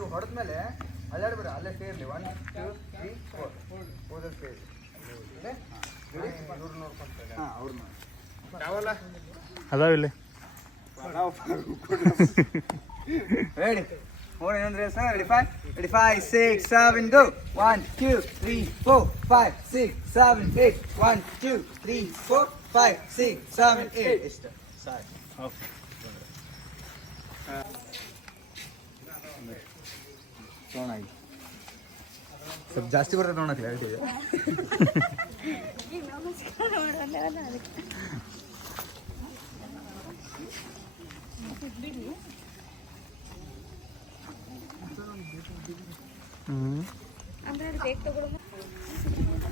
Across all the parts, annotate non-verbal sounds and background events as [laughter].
ಇದು ಹೊಡೆದ್ಮೇಲೆ ಅಲ್ಲಾಡ್ಬೇಡ ಅಲ್ಲೇ ಸೇರ್ಲಿ ಒನ್ ಟೂ ತ್ರೀ ಫೋರ್ ಹೋದಲ್ಲಿ ಸೇರಿ ಇವ್ರು ನೋಡ್ಕೊಂತಾರೆ ಹಾಂ ಅವ್ರು ನೋಡಿ ಅದಾವಿಲ್ಲಿ ರೆಡಿ ಫೋರ್ ಏನಂದ್ರೆ sir ready five ready five six seven two one two three four five six seven eight one two three four five six seven eight ಇಷ್ಟ ಸಾರಿ ನೋಡೋಣ ಸ್ವಲ್ಪ ಜಾಸ್ತಿ ಬರ್ತದೆ ನೋಡೋಣ ಕ್ಲಾರಿಟಿ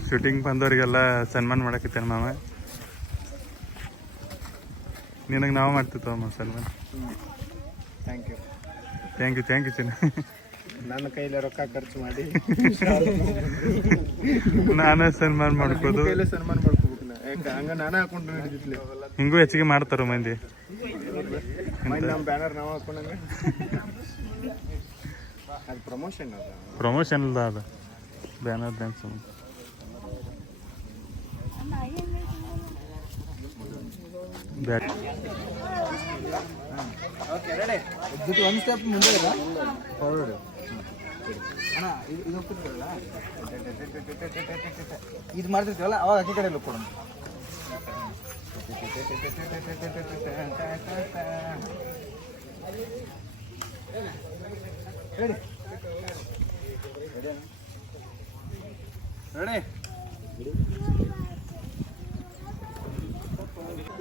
ಶೂಟಿಂಗ್ ಬಂದವರಿಗೆಲ್ಲ ಸನ್ಮಾನ ಮಾಡಕತ್ತೇನೆ ಮಾಮ? ನಿನಗೆ ನಾವು ಮಾಡ್ತಿತ್ತು ಅಮ್ಮ ಸನ್ಮಾನ thank you thank you thank you ಚಿನ್ನ. ನನ್ನ ಕೈಲಿ ರೊಕ್ಕ ಖರ್ಚು ಮಾಡಿ. ನಾನೇ ಸನ್ಮಾನ ಮಾಡ್ಕೋದು. ಕೈಲೇ ಸನ್ಮಾನ ಮಾಡ್ಕೋಬೇಕು ನಾ. ಯಾಕೆ? ಹಂಗ ನಾನೇ ಹಾಕೊಂಡು ಹಿಡಿದಿತ್ಲಿ ಹಿಂಗೂ ಹೆಚ್ಚಿಗೆ ಮಾಡ್ತಾರ ಮಂದಿ. ಮೈನ್ ನಮ್ಮ ಬ್ಯಾನರ್ ನಾವು ಹಾಕೊಂಡಂಗ. ಅದು ಪ್ರಮೋಷನ್ ಅದ. ಪ್ರಮೋಷನ್ ಅಲ್ಲ ಅದು. Banner dance bat okay ready ಜೊತೆ ಒಂದು ಸ್ಟೆಪ್ ಮುಂದೆ ಇಲ್ಲ ಫಾರ್ವರ್ಡ್ ಅಣ್ಣ ಇದು ಇದು ಹೋಗ್ತಿರ್ತೀವಲ್ಲ ಇದು ಮಾಡ್ತಿರ್ತೀವಲ್ಲ ಅವಾಗ ಅಕ್ಕಿ ಕಡೆ ಲುಕ್ ಕೊಡೋಣ ರೆಡಿ ರೆಡಿ ಏ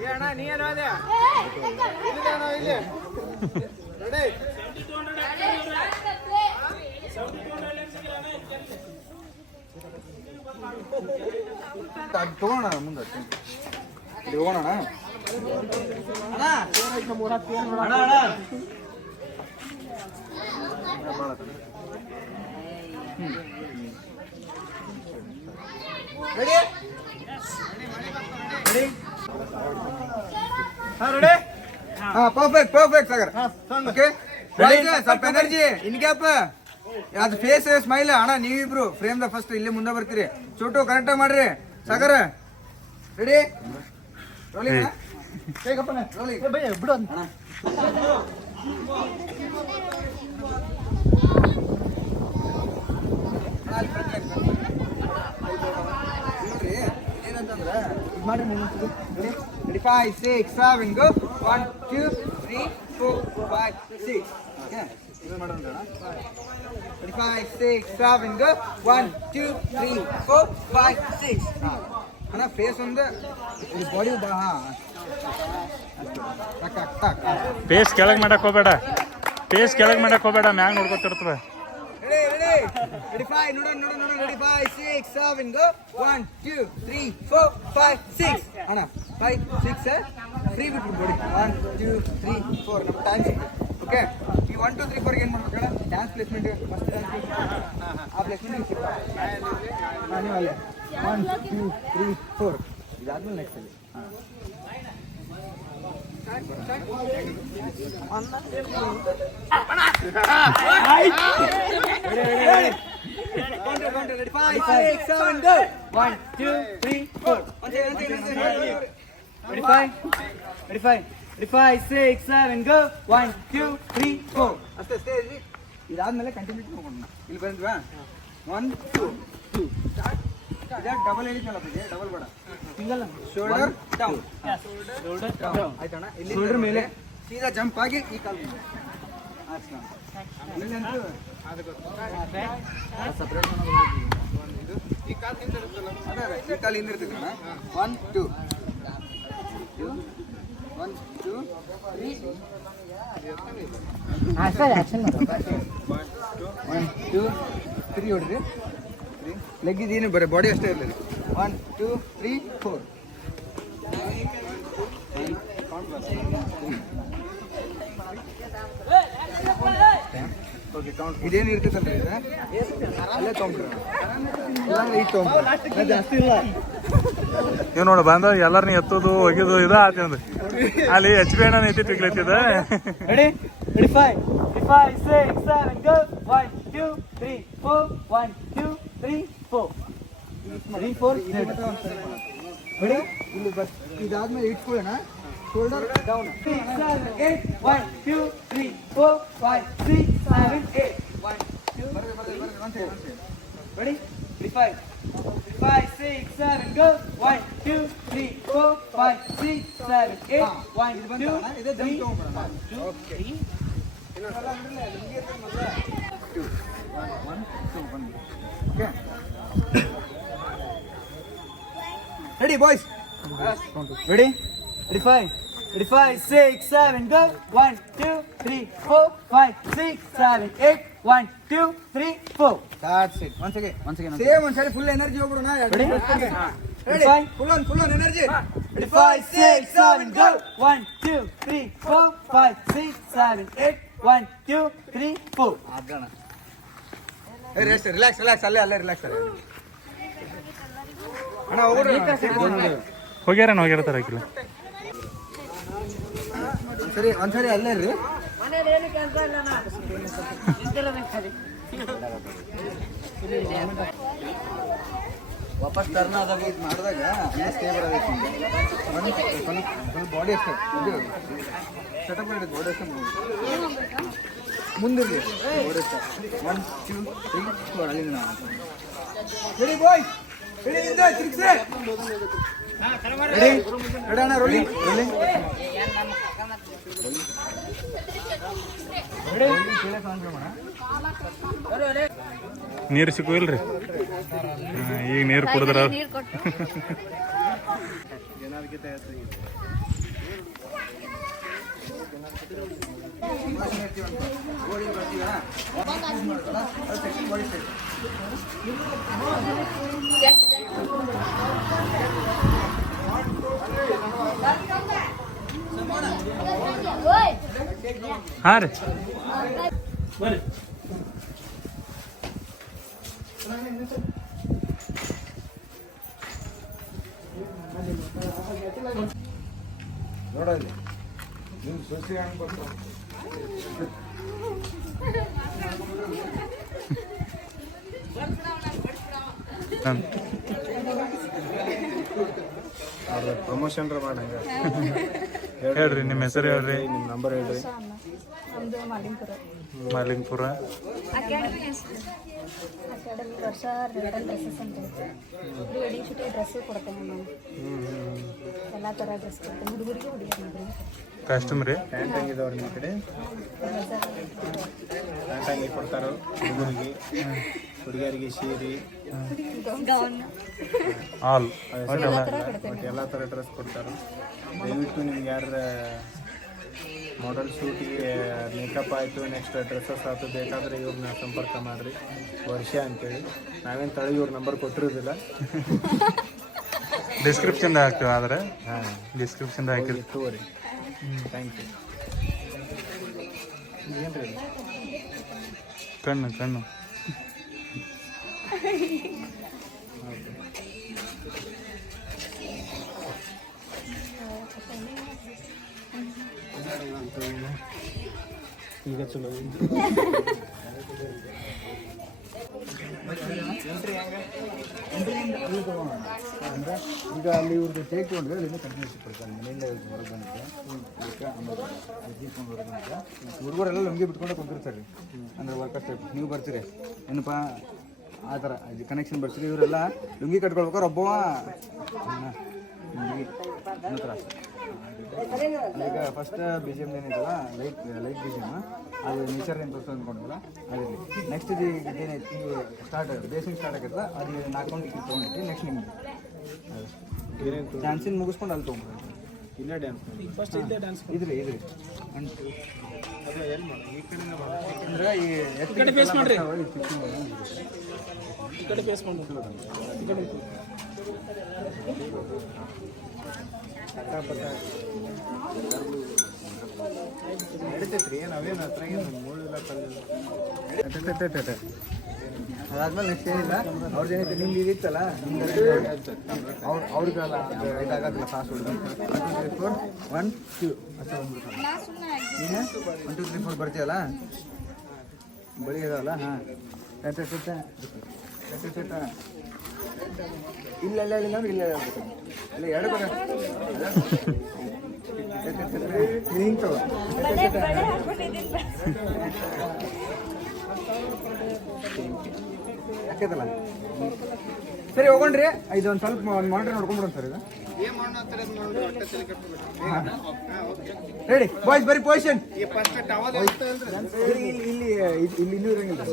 ಅಣ್ಣ ನೀ ಏನೋ ಅದೇ ಇಲ್ಲಿ ರೆಡಿ ಅದು ತಗೋಣ ಮುಂದೆ ಇಲ್ಲಿ ಹೋಗೋಣ ಅಣ್ಣ ಅಣ್ಣ ಅಣ್ಣ ರೆಡಿ ರೆಡಿ ಹಾ ರೆಡಿ ಹಾ ಪರ್ಫೆಕ್ಟ್ ಪರ್ಫೆಕ್ಟ್ ಸಾಗರ್. ಓಕೆ ಸ್ವಲ್ಪ ಎನರ್ಜಿ ಇನ್ ಗ್ಯಾಪ್ ಅದು ಫೇಸ್ ಸ್ಮೈಲ್ ಅಣ್ಣ ನೀವಿಬ್ರು ಫ್ರೇಮ್ ದ ಫಸ್ಟ್ ಇಲ್ಲೇ ಮುಂದೆ ಬರ್ತೀರಿ. ಚೋಟು ಕರೆಕ್ಟಾಗಿ ಮಾಡ್ರಿ. ಸಾಗರ ರೆಡಿ ರೋಲಿಂಗ್ ರೋಲಿಂಗ್ ಬಿಡು ಅಣ್ಣ ನೋಡ್ರಿ ಏನಂತಂದ್ರ ಇದು ಮಾಡ್ರಿ ಮುಂದೆ go one two three four five six okay ಇದು ಮಾಡೋಣ ready five six seven go one two three four five six ಅಣ್ಣ ಫೇಸ್ ಒಂದು. ಬಾಡಿ ಹಾಂ. ಟಕ್ ಟಕ್ ಟಕ್. ಫೇಸ್ ಕೆಳಗೆ ಮಾಡಕ್ ಹೋಗ್ಬೇಡ. ಫೇಸ್ ಕೆಳಗೆ ಮಾಡಕ್ ಹೋಗ್ಬೇಡ. ಮ್ಯಾಗ ನೋಡ್ಕೊತಿರ್ತದ Ready, ready. Five. No, no, no, no, no. Ready, five, six, seven. Go. One, two, three, four, five, six. Anna, five, six. Eh? Free ಬಿಟ್ಬಿಡು body. One, two, three, four. ನಮ್ಮ ಟೈಮ್ ಓಕೆ ಈ one two three ಫೋರ್ಗೆ ಏನು ಮಾಡ್ಬೇಕಣ್ಣ dance placement ಮಸ್ತ್ dance ಆ placement ಅಲ್ಲೇ one two three four next ಹಾಂ Ready, five, six, seven, go. Check check ಅಣ್ಣಾ five ready five ready five 6 7 go 1 2 ಇಲ್ಲಿ ಇರಾದ ಮೇಲೆ ಕಂಟಿನ್ಯೂಟ್ ಮಾಡೋಣ ಸ್ಟಾರ್ಟ್ ಡಬಲ್ ಹೇಳಿದ್ನಲ್ಲ ಡಬಲ್ ಬೇಡ. Single shoulder down shoulder down ಆಯ್ತಣ್ಣ? ಇಲ್ಲಿ ಶೋಲ್ಡರ್ ಮೇಲೆ. ಸೀದಾ ಜಂಪ್ ಆಗಿ ಈ ಕಾಲು ಈ ಕಾಲು ಹಿಂದೆ ಈ ಕಾಲು ಹಿಂದಿರ್ತದೆ ಅಣ್ಣ. One two one two three one two three ಹೊಡ್ರಿ. Leg ಇದೇನು ಬರೀ ಬಾಡಿ ಅಷ್ಟೇ ಇರಲಿಲ್ಲ. ಒನ್ ಟೂ ತ್ರೀ ಫೋರ್ ಇದೇನು ಇರ್ತೈತಲ್ಲ ಅಲ್ಲೇ ತೊಗೊಂಡ್ರಿ ಜಾಸ್ತಿ ಇಲ್ಲ. ಇವ್ ನೋಡ ಬಂದ ಎಲ್ಲಾರನ್ನ ಎತ್ತೋದು ಒಗಿದು ಇದ ಆತ ಅಲ್ಲಿ ಎಚ್ ಬಿ ಅಣ್ಣ ಐತಿ ತಿಗ್ಲತ್ತಿದ ready five. One, two, three, four. One, two, three, four. Three, four, straight. Ready? ಇಲ್ಲಿ ಬಸ್ ಇದಾದ್ಮೇಲೆ ಇಟ್ಕೊಳ್ಳೋಣ shoulder down six seven eight one two three four five six seven eight one two ready three five five six seven go one two three four five six seven eight one two three okay [laughs] Ready, boys? Ready? Ready, five. Ready, five, six, seven, go. One, two, three, four, five, six, seven, eight. One, two, three, four. That's it. Once again. Once again. Same one side, full energy over now. Ready? Ready? Five. Full on, full on energy. Ready, five, six, seven, go. One, two, three, four, five, six, seven, eight. One, two, three, four. Rest relax relax ಅಲ್ಲೇ ಅಲ್ಲೇ relax ಅಲ್ಲೇ. ಅಣ್ಣ ಹೋಗ್ರಿ ಹೋಗ್ಯಾರೇನು ಹೋಗ್ಯಾರ ಹಾಕಿಲ್ಲ ಸರಿ ಒಂದ್ಸರಿ ಅಲ್ಲೇ ರೀ ವಾಪಸ್ ಟರ್ನ್ ಆದಾಗ ಇದು ಮಾಡಿದಾಗ ಸ್ಟೇ ಬರೋದಕ್ಕೆ ಬಾಡಿ ಅಷ್ಟೇ. ಸೆಟಪ್ ಮಾಡಿ ಬಾಡಿ ಅಷ್ಟೇ ಮುಂದಿರಲಿ. ಬಾಡಿ ಅಷ್ಟೇ. ಒನ್ ಟೂ ತ್ರೀ ಫೋರ್ ಅಲ್ಲಿಂದ ರೆಡಿ ಬಾಯ್ ರೆಡಿ ಇಂದ ತಿರ್ಗಿಸಿ ರೆಡಿ ರೆಡಿ ಅಣ್ಣ ರೋಲಿ ರೋಲಿ ನೀರು ಸಿಕ್ಕು ಇಲ್ರಿ ಈಗ ನೀರು ಕುಡಿದ್ರ? ಹಾಂ ರೀ. ನೋಡಲ್ಲಿ ನಿಮ್ ಸೊಸಿ ಅನ್ಬೇಕು ಹಾಂ ಪ್ರಮೋಷನ್ ಮಾಡಂಗ. [laughs] ಹೇಳ್ರಿ ನಿಮ್ಮ ಹೆಸರು ಹೇಳ್ರಿ. ನಿಮ್ಮ ನಂಬರ್ ಹೇಳ್ರಿ. ಮಾಲಿಂಗ್ಪುರ ಅಕಾಡೆಮಿ ಅಕಾಡೆಮಿ ವರ್ಷ ರಿಟರ್ನ್ ಡ್ರೆಸ್ಸಸ್ ಅಂತ ಇರುತ್ತೆ ಪ್ರೀ ವೆಡ್ಡಿಂಗ್ ಶೂಟಿಗೆ ಡ್ರೆಸ್ಸು ಕೊಡ್ತೇವೆ ನಾವು ಎಲ್ಲ ಥರ ಡ್ರೆಸ್ ಕೊಡ್ತೇವೆ ಹುಡುಗರಿಗೆ ಕಾಸ್ಟ್ಯೂಮ್ ರೀ? ಪ್ಯಾಂಟ್ ಹಂಗಿದವ್ರ ನಿಮ್ಮ ಕಡೆ? ಪ್ಯಾಂಟ್ ಹಂಗೆ ಕೊಡ್ತಾರೋ? ಹುಡುಗರಿಗೆ. ಹುಡುಗಿಯರಿಗೆ ಸೀರೆ. ಆಲ್ ಎಲ್ಲ ಥರ ಮತ್ತು ಎಲ್ಲ ಥರ ಡ್ರೆಸ್ ಕೊಡ್ತಾರೆ. ದಯವಿಟ್ಟು ನಿಮ್ಗೆ ಯಾರ ಮಾಡೆಲ್ ಶೂಟಿಗೆ ಮೇಕಪ್ ಆಯಿತು ನೆಕ್ಸ್ಟ್ ಡ್ರೆಸ್ಸಸ್ ಆಯಿತು ಬೇಕಾದರೆ ಇವ್ರನ್ನ ಸಂಪರ್ಕ ಮಾಡಿರಿ. ವರ್ಷ ಅಂತೇಳಿ. ನಾವೇನು ತಳಿ ಇವ್ರ ನಂಬರ್ ಕೊಟ್ಟಿರೋದಿಲ್ಲ. ಡಿಸ್ಕ್ರಿಪ್ಷನ್ ಹಾಕ್ತೀವಿ ಆದ್ರೆ. ಹಾಂ. ಡಿಸ್ಕ್ರಿಪ್ಷನ್ ಹಾಕಿರಿ. ತಗೋರಿ ಥ್ಯಾಂಕ್ ಯು ಏನು ರೀ ಕಣ್ಣು ಕಣ್ಣು. ಈಗ ಚಲೋ ಅಂದ್ರೆ ಈಗ ಅಲ್ಲಿ ಇವ್ರದ್ದು ಟೇಕ್ ತೊಗೊಂಡ್ರೆ ಇಲ್ಲಿಂದ ಕಂಟಿನ್ಯೂಸ್ ಕೊಡ್ತಾರೆ ಮನೆಯಿಂದ ಹೊರಗೆ ಬಂದಿದ್ದೆ ಹೊರಗೆ ಬಂದಿದ್ದೆ ಹುಡುಗರೆಲ್ಲ ಲುಂಗಿ ಬಿಟ್ಕೊಂಡೆ ಕುಂತಿರ್ತಾರೆ ಅಂದ್ರೆ ವರ್ಕರ್ಸ್ ಟೈಪ್ ನೀವು ಬರ್ತೀರಿ ಏನಪ್ಪ ಆ ಥರ ಕನೆಕ್ಷನ್ ಬರ್ತೀರಿ ಇವರೆಲ್ಲ ಲುಂಗಿ ಕಟ್ಕೊಳ್ಬೇಕಾರೆ ಒಬ್ಬ ಹ್ಮ್, ಲುಂಗಿ ಅನ್ನೋ ಥರ ಈಗ ಫಸ್ಟ್ ಬಿ ಜಿ ಎಂ ಏನಿದೆಲ್ಲ light light B G M ಅದು ನೇಚರ್ ಏನು ತೋರಿಸೋ ಅಂದ್ಕೊಂಡಲ್ಲ ಅದಿರಲಿ ನೆಕ್ಸ್ಟ್ ಇದು ಇದೇನೈತಿ ಸ್ಟಾರ್ಟ್ ಬೇಸಿಂಗ್ ಸ್ಟಾರ್ಟ್ ಆಗತ್ತಲ್ಲ ಅದು ನಾಲ್ಕು ಗಂಟೆಗೆ ತೊಗೊಂಡಿಟ್ಟು ನೆಕ್ಸ್ಟ್ ನಿಮ್ಗೆ ಡ್ಯಾನ್ಸಿನ ಮುಗಿಸ್ಕೊಂಡು ಅಲ್ಲಿ ತೊಗೊಂಡು ಇಲ್ಲ ಡ್ಯಾನ್ಸ್ ಫಸ್ಟ್ ಇಲ್ಲೇ ಡ್ಯಾನ್ಸ್ ಇದ್ರಿ ಇದ್ರಿ. ಅಂದ್ರೆ ಈ ಈ ಕಡೆ ಫೇಸ್ ಮಾಡ್ರಿ. ಈ ಕಡೆ ಫೇಸ್ ಮಾಡ್ರಿ ಈ ಕಡೆ. ನಾವೇನು ಹತ್ರ ಏನು ಅದಾದ್ಮೇಲೆ ನೆಕ್ಸ್ಟ್ ಏನಿಲ್ಲ? ಅವ್ರದ್ದು ಏನೈತೆ ಈಗ ಇದಿತ್ತಲ್ಲ? ಅವ್ರ ಅವ್ರಿಗೆಲ್ಲ ಇದಾಗಲ್ಲ ಫಾಸ್ಟ್ ಫೋರ್ ಒನ್ ಟೂ ಅಷ್ಟೇ ನೀನು? ಒನ್ ಟೂ ತ್ರೀ ಫೋರ್ ಬರ್ತೀಯಲ್ಲ? ಬಳಿ ಇದಾವಲ್ಲ ಹಾಂ. ಎತ್ತ ಎತ್ತ ಎತ್ತ ಎತ್ತ ಇಲ್ಲ ಇಲ್ಲ ಇಲ್ಲ ಇಲ್ಲ ಇಲ್ಲ ಎರಡು ಬರ ಹಿಂಗೆ ತಗೋ ಯಾಕೈತಲ್ಲ ಸರಿ ಹೋಗೋಣ್ರಿ. ಇದೊಂದು ಸ್ವಲ್ಪ ಒಂದು ಮಾನಿಟರ್ ನೋಡ್ಕೊಂಡ್ಬಿಡೋಣ ಸರ್ ಇದು ರೆಡಿ ಬಾಯ್ಸ್ ಬರೀ ಪೊಸಿಷನ್ ಇಲ್ಲಿ ಇಲ್ಲಿ ಇಲ್ಲಿ ಇಲ್ಲಿ ಇನ್ನೂ ಇರಂಗಿಲ್ಲ.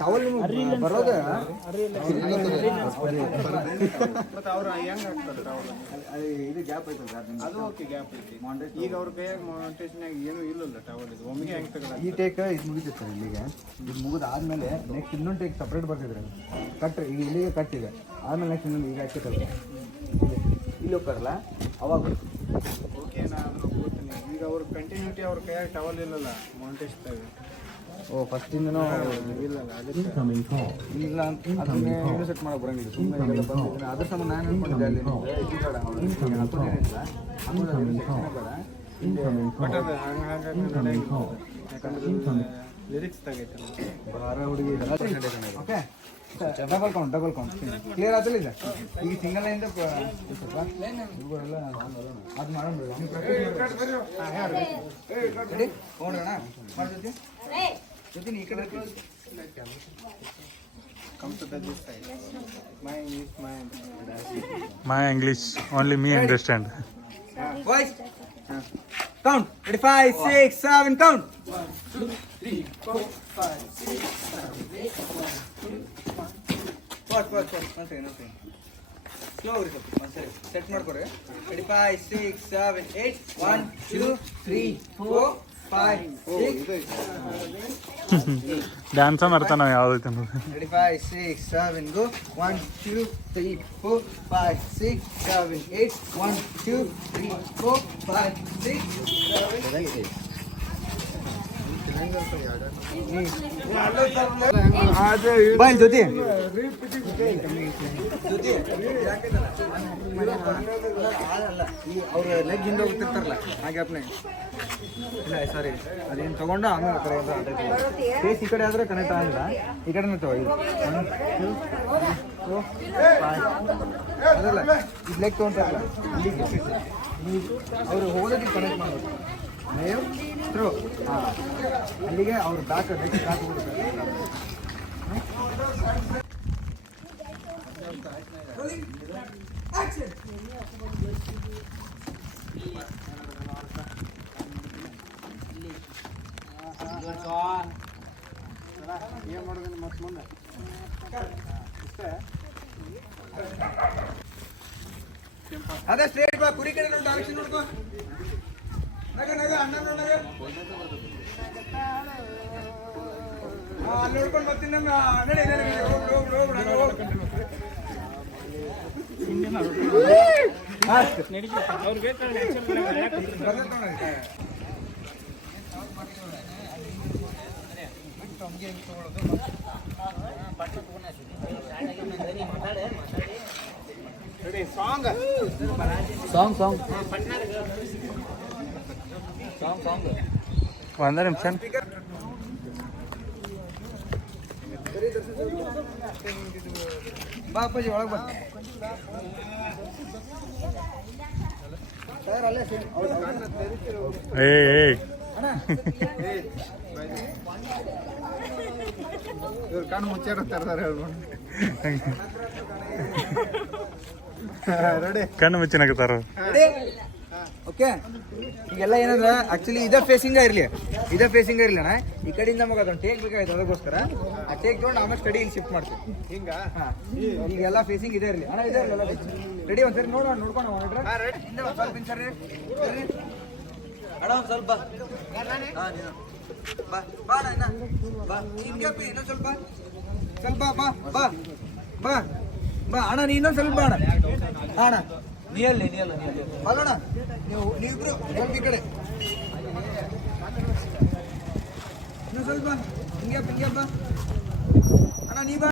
ಟವಲ್ ಬರೋದ? ಇದು ಗ್ಯಾಪ್ ಐತಲ್ಲ ಅದು ಓಕೆ ಗ್ಯಾಪ್ ಐತಿ. ಈಗ ಅವ್ರ ಕೈಯಾಗ ಮಾಂಟೇಶನ್ಯಾಗ ಏನೂ ಇಲ್ಲಲ್ಲ ಟವಲ್ ಇದು. ಒಮ್ಮೆಗೆ ಹೆಂಗ್ ತೆಗ್ದ ಈ ಟೇಕ್ ಇದು ಮುಗಿತೈತೆ ಸರ್ ಇಲ್ಲಿಗೆ. ಇದು ಮುಗಿದಾದ್ಮೇಲೆ ನೆಕ್ಸ್ಟ್ ಇನ್ನೊಂದು ಟೇಕ್ ಸಪ್ರೇಟ್ ಬರ್ತಿದ್ರೆ ಕಟ್ ಇಲ್ಲಿಗೆ ಕಟ್ಟಿದೆ ಆಮೇಲೆ ನೆಕ್ಸ್ಟ್ ಇನ್ನೊಂದು ಈಗ ಹಾಕಿತ್ತಲ್ಲ ಇಲ್ಲಿ ಹೋಗ್ತಾರಲ್ಲ ಅವಾಗ ಓಕೆ ನಾನು ಹೋಗ್ತೀನಿ ಈಗ ಅವ್ರ ಕಂಟಿನ್ಯೂಟಿ ಅವ್ರ ಕೈಯಾಗ ಟವಲ್ ಇಲ್ಲಲ್ಲ ಮಾಂಟೇಶ್ ತೆಗ್ದು ಓ ಫಸ್ಟಿಂದನೂ ಇಲ್ಲಲ್ಲ ಅದಕ್ಕೆ. ಇಲ್ಲ ಅದನ್ನೇ ಸೆಟ್ ಮಾಡಕ್ಕೆ ಬರಂಗಿಲ್ಲ ಸುಮ್ಮನೆ ಬಂದಿದ್ದೀನಿ ಅದ್ರ ಸಂಬಂಧ ನಾನು ಅನ್ಕೊಂಡಿದ್ದೆ ಅಲ್ಲಿ. ಇದು ಬೇಡ ಅವ್ರು ಹಾಕೋದೇನಿಲ್ಲ ಹಾಕೋದು ಅದು ಬೇಡ. ಬಟ್ ಅದು ಹಂಗ ಹಂಗ ಯಾಕಂದ್ರೆ ಲಿರಿಕ್ಸ್ ತಗೈತಲ್ಲ ಬಾರ ಹುಡುಗಿ okay double count double count clear ಆತಲ್ಲ ಇದೆ? ಈಗ ಸಿಂಗಲ್ ಲೈನ್ ಹುಡುಗರೆಲ್ಲ ಅದು ಮಾಡೋಣ ಜೊತೆ ಈ ಕಡೆ my English my my English only me understand count. Ready? Five, six, seven. Count. Pause, pause, pause. One second, one second. Slow ಇರಿ ಸ್ವಲ್ಪ ಒಂದು ಸರಿ set ಮಾಡ್ಕೊಡ್ರಿ ready five six seven eight one two three four five six dance ಮಾಡ್ತಾನೆ ನಾವು ಯಾವ್ದೈತೆ ಅನ್ನೋದು Ready, five, six, seven, go. One, two, three, four, Five, six, seven, eight. One, two, three, four, five, six, seven, eight. Boy ಜೊತೆ ಜೊತೆ ಅಲ್ಲ ಜ್ಯೋತಿ ಅವ್ರ leg ಹಿಂದೆ ಹೋಗ್ತಿರ್ತಾರಲ್ಲ ಹಾಗೆ ಅಪ್ನೆ ಇಲ್ಲ ಸಾರಿ ಅದೇನು ತಗೊಂಡು ಆಮೇಲೆ ಆ ಕಡೆ ಫೇಸ್ ಈ ಕಡೆ ಆದ್ರೆ ಕನೆಕ್ಟ್ ಆಗಿಲ್ಲ ಈ ಕಡೆನೇ ತಗೋ ಇದು. ಅದಲ್ಲ ಇದು ಲೆಗ್ ತೊಗೊಂತಾರಲ್ಲ ಅವರು ಹೋಗೋದಕ್ಕೆ ಕನೆಕ್ಟ್ ಮಾಡಬೇಕು ಮೇವ್ ಥ್ರೂ ಹಾಂ, ಅಲ್ಲಿಗೆ ಅವ್ರು ಬ್ಯಾಕ್ ಲೆಗ್ ಬ್ಯಾಕ್ ಹೋಗ್ಬಿಡ್ತಾರೆ ಏನು ಮಾಡೋದು ಮತ್ತೆ ಮುಂದೆ ಇಷ್ಟೇ ಅದೇ ಸ್ಟ್ರೇಟ್ ಬಾ, ಕುರಿ ಕಡೆ ನೋಡಿ ಡೈರೆಕ್ಷನ್ ನೋಡ್ಕೋ. ಅಲ್ಲಿ ನೋಡ್ಕೊಂಡು ಬರ್ತೀನಿ ನಮ್ಮ ನಡಿ ನಡಿ ನಡಿ, ಹೋಗ್ಬಿಡು, ಹೋಗ್ಬಿಡು, ಹೋಗ್ಬಿಡು, ಹಂಗೆ ಹೋಗು. ಹಾ, ಅಷ್ಟೇ. ಬರ್ತೈತೆ ನೋಡಿ. Ready song song song song song ಒಂದೇ ನಿಮಿಷ. ಬಾ ಅಪ್ಪಾಜಿ ಒಳಗೆ ಬಾ. ಸರ್ ಅಲ್ಲೇ ಸೇರಿ ಏ. ಏಯ್ ಇವ್ರು ಕಣ್ಣು ಮುಚ್ಚಾರ ತರ್ದಾರ ಹೇಳ್ಬೋದು ರೆಡಿ ಕಣ್ಣು ಮುಚ್ಚಿನಾಗತ್ತಾರ ಓಕೆ? ಈಗೆಲ್ಲ ಏನಂದ್ರೆ ಆಕ್ಚುಲಿ ಇದೇ ಫೇಸಿಂಗ ಇರಲಿ. ಇದೇ ಫೇಸಿಂಗ ಇರಲಿ ಅಣ್ಣ. ಈ ಕಡೆಯಿಂದ ನಮಗೆ ಅದೊಂದು ಟೇಕ್ ಬೇಕಾಯ್ತು ಅದಕ್ಕೋಸ್ಕರ. ಆ ಟೇಕ್ ತೊಗೊಂಡು ಆಮೇಲೆ ಸ್ಟಡಿ ಇಲ್ಲಿ ಶಿಫ್ಟ್ ಮಾಡ್ತೀವಿ. ಹಿಂಗ? ಹಾಂ. ಈಗೆಲ್ಲ ಫೇಸಿಂಗ್ ಇದೇ ಇರಲಿ. ಅಣ್ಣ ಇದೇ ರೆಡಿ ರೆಡಿ ಒಂದ್ಸರಿ ನೋಡೋಣ ನೋಡ್ಕೋಣ ಹೊರಟ್ರೆ ಹಿಂದೆ ಒಂದು ಸ್ವಲ್ಪ ಹಿಂದೆ. ಬರ್ರಿ. ಅಣ್ಣ ಒಂದು ಸ್ವಲ್ಪ. ಹಾಂ ನೀನು. ಬಾ ಬಾ ಅಣ್ಣ. ಬಾ. ಹಿಂಗೆ ಇನ್ನೊಂದು ಸ್ವಲ್ಪ. ಸ್ವಲ್ಪ ಬಾ ಬಾ ಬಾ. ಬಾ ಅಣ್ಣ ನೀ ಇನ್ನೊಂದು ಸ್ವಲ್ಪ ಬಾ ಅಣ್ಣ. ಅಣ್ಣ. ನೀ ಅಲ್ಲಿ ನೀ ಅಲ್ಲ ನೀ ನೀವು ನೀವು ನೀವಿಬ್ರು ಸ್ವಲ್ಪ ಈ ಕಡೆ. ನೀವು ಸ್ವಲ್ಪ ಹಿಂಗೆ ಹಿಂಗೆ ಬಾ. ಅಣ್ಣ, ನೀ ಬಾ.